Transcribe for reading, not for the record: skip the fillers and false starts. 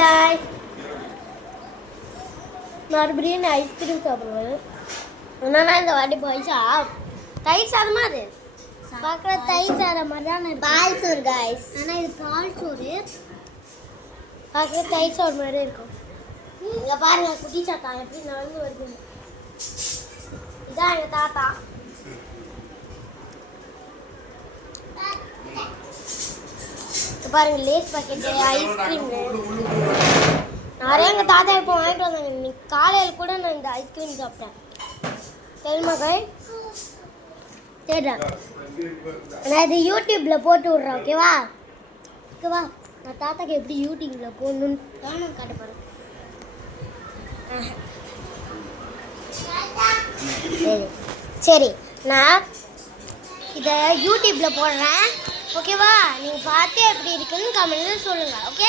guys. மறுபடியும் ice cream சாப்பிடுவேன். என்னன்னா இந்த வாட்டி பைசா தயிர் சாதமா அது பார்க்குற தயிர் சாதம் மாதிரி தான் பால் சோறு guys. ஆனால் இது பால் சோறு பார்க்குற தயிர் சோறு மாதிரி இருக்கும். இங்கே பாருங்க குட்டி சாத்தா எப்படி நடந்து வருது. இதான் எங்கள் தாத்தா. பாருங்க லேஸ் பாக்கெட் ஐஸ்கிரீம் நிறைய எங்கள் தாத்தா இப்போ வாங்கிட்டு வந்தாங்க. இன்னைக்கு காலையில் கூட நான் இந்த ஐஸ்கிரீம் சாப்பிட்டேன் தெரியுமா கை சரிடா. நான் இது யூடியூப்பில் போட்டு விட்றேன் ஓகேவா. ஓகேவா நான் தாத்தாக்கு எப்படி யூடியூப்பில் போடணுன்னு நானும் காட்ட போகிறேன். சரி சரி நான் இதை யூடியூப்பில் போடுறேன் ஓகேவா. நீங்கள் பார்த்து எப்படி இருக்குன்னு கமெண்ட்ல சொல்லுங்கள் ஓகே.